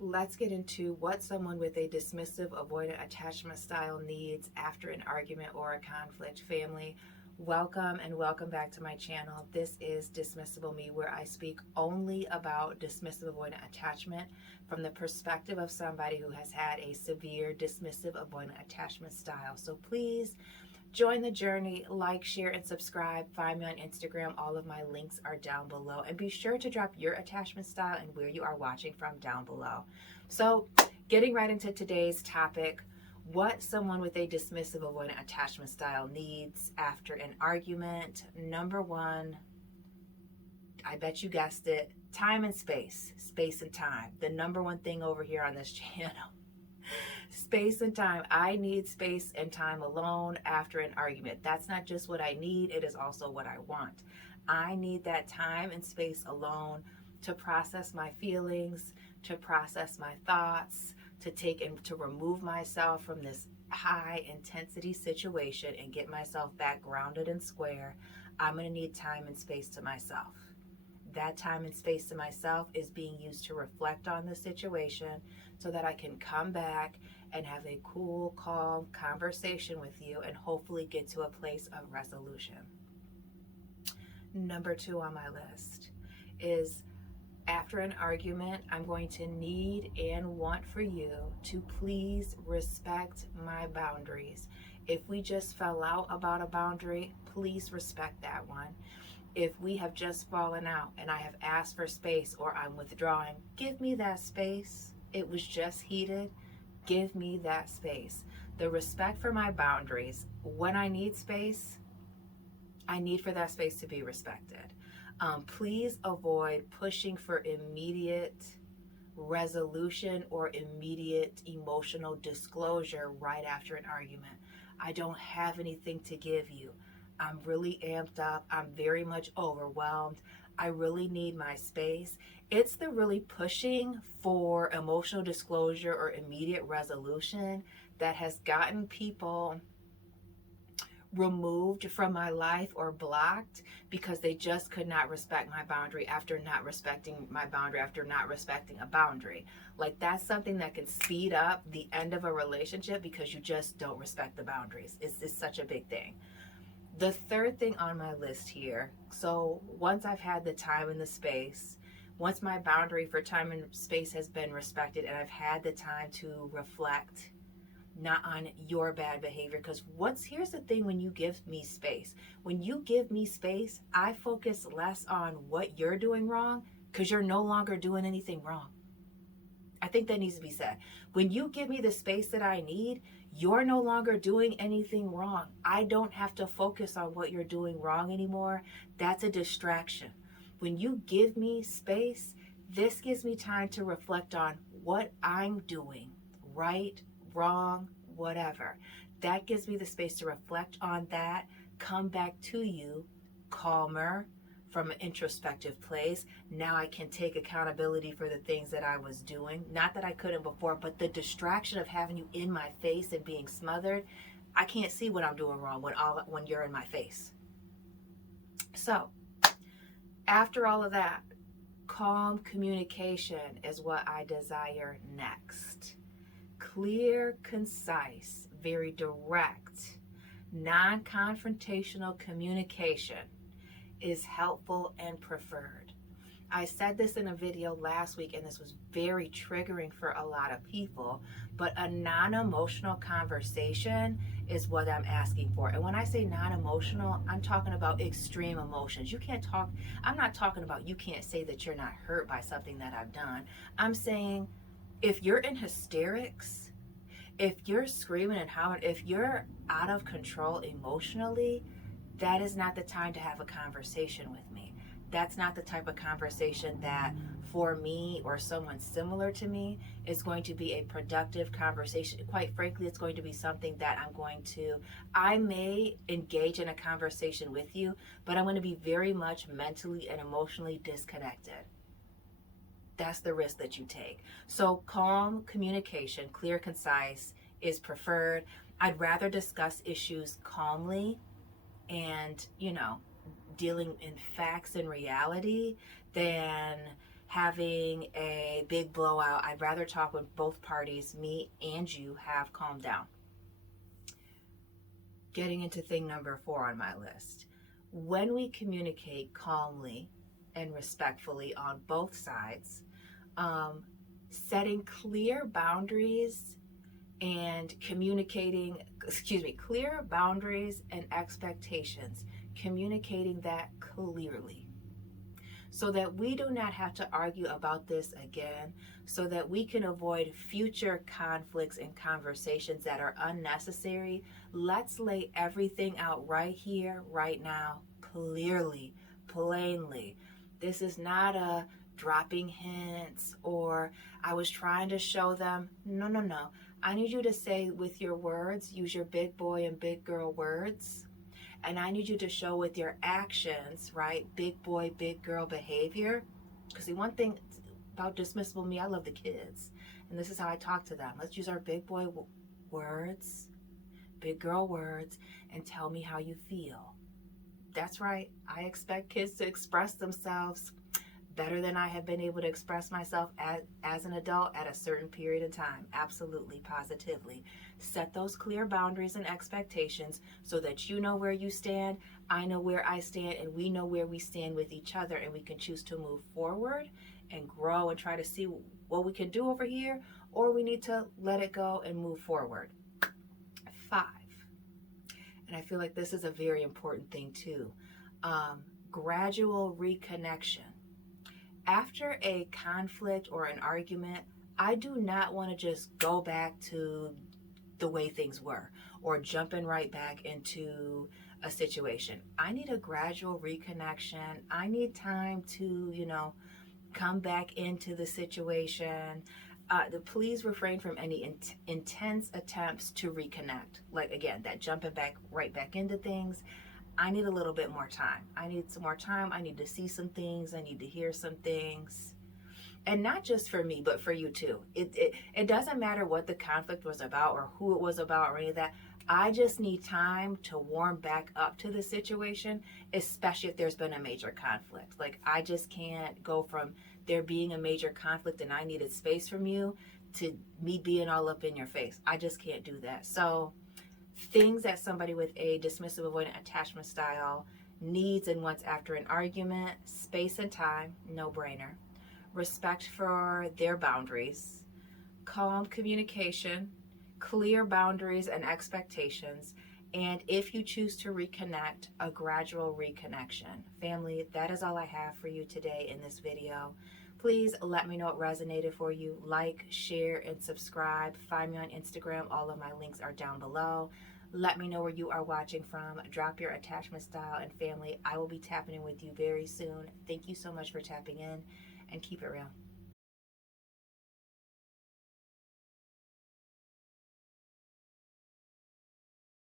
Let's get into what someone with a dismissive avoidant attachment style needs after an argument or a conflict. Family, welcome and welcome back to my channel. This is Dismissible Me, where I speak only about dismissive avoidant attachment from the perspective of somebody who has had a severe dismissive avoidant attachment style. So please join the journey, like, share, and subscribe. Find me on Instagram. All of my links are down below. And be sure to drop your attachment style and where you are watching from down below. So, getting right into today's topic, what someone with a dismissive avoidant attachment style needs after an argument. Number one, I bet you guessed it, time and space. Space and time. The number one thing over here on this channel. Space and time. I need space and time alone after an argument. That's not just what I need, it is also what I want. I need that time and space alone to process my feelings, to process my thoughts, to take and to remove myself from this high intensity situation and get myself back grounded and square. I'm going to need time and space to myself. That time and space to myself is being used to reflect on the situation so that I can come back and have a cool, calm conversation with you and hopefully get to a place of resolution. Number two on my list is, after an argument, I'm going to need and want for you to please respect my boundaries. If we just fell out about a boundary, please respect that one. If we have just fallen out and I have asked for space or I'm withdrawing, give me that space. It was just heated. Give me that space. The respect for my boundaries. When I need space, I need for that space to be respected. Please avoid pushing for immediate resolution or immediate emotional disclosure right after an argument. I don't have anything to give you. I'm really amped up. I'm very much overwhelmed. I really need my space. It's the really pushing for emotional disclosure or immediate resolution that has gotten people removed from my life or blocked because they just could not respect my boundary after not respecting my boundary, after not respecting a boundary. Like, that's something that can speed up the end of a relationship because you just don't respect the boundaries. It's such a big thing. The third thing on my list here, so once I've had the time and the space, once my boundary for time and space has been respected and I've had the time to reflect, not on your bad behavior, because here's the thing, when you give me space, I focus less on what you're doing wrong because you're no longer doing anything wrong. I think that needs to be said. When you give me the space that I need, you're no longer doing anything wrong. I don't have to focus on what you're doing wrong anymore. That's a distraction. When you give me space, this gives me time to reflect on what I'm doing, right, wrong, whatever. That gives me the space to reflect on that, come back to you calmer, from an introspective place. Now I can take accountability for the things that I was doing. Not that I couldn't before, but the distraction of having you in my face and being smothered, I can't see what I'm doing wrong when you're in my face. So, after all of that, calm communication is what I desire next. Clear, concise, very direct, non-confrontational communication is helpful and preferred. I said this in a video last week, and this was very triggering for a lot of people, but a non-emotional conversation is what I'm asking for. And when I say non-emotional, I'm talking about extreme emotions. I'm not talking about you can't say that you're not hurt by something that I've done. I'm saying if you're in hysterics, if you're screaming and howling, if you're out of control emotionally, that is not the time to have a conversation with me. That's not the type of conversation that, for me or someone similar to me, is going to be a productive conversation. Quite frankly, it's going to be something that I may engage in a conversation with you, but I'm going to be very much mentally and emotionally disconnected. That's the risk that you take. So calm communication, clear, concise, is preferred. I'd rather discuss issues calmly and, dealing in facts and reality than having a big blowout. I'd rather talk when both parties, me and you, have calmed down. Getting into thing number 4 on my list. When we communicate calmly and respectfully on both sides, setting clear boundaries and clear boundaries and expectations, communicating that clearly, so that we do not have to argue about this again, so that we can avoid future conflicts and conversations that are unnecessary. Let's lay everything out right here, right now, clearly, plainly. This is not a dropping hints or I was trying to show them. No. I need you to say with your words, use your big boy and big girl words. And I need you to show with your actions, right? Big boy, big girl behavior. Because the one thing about dismissible me, I love the kids. And this is how I talk to them. Let's use our big boy words, big girl words, and tell me how you feel. That's right. I expect kids to express themselves better than I have been able to express myself as an adult at a certain period of time. Absolutely, positively. Set those clear boundaries and expectations so that you know where you stand, I know where I stand, and we know where we stand with each other, and we can choose to move forward and grow and try to see what we can do over here, or we need to let it go and move forward. 5. And I feel like this is a very important thing too. Gradual reconnection. After a conflict or an argument, I do not want to just go back to the way things were or jumping right back into a situation. I need a gradual reconnection. I need time to, come back into the situation. Please refrain from any intense attempts to reconnect. Like, again, that jumping right back into things. I need a little bit more time. I need some more time. I need to see some things. I need to hear some things. And not just for me, but for you too. It doesn't matter what the conflict was about or who it was about or any of that. I just need time to warm back up to the situation, especially if there's been a major conflict. Like, I just can't go from there being a major conflict and I needed space from you to me being all up in your face. I just can't do that. So things that somebody with a dismissive avoidant attachment style needs and wants after an argument: space and time, no brainer. Respect for their boundaries, calm communication, clear boundaries and expectations, and if you choose to reconnect, a gradual reconnection. Family, that is all I have for you today in this video. Please let me know what resonated for you. Like, share, and subscribe. Find me on Instagram. All of my links are down below. Let me know where you are watching from. Drop your attachment style, and family, I will be tapping in with you very soon. Thank you so much for tapping in, and keep it real.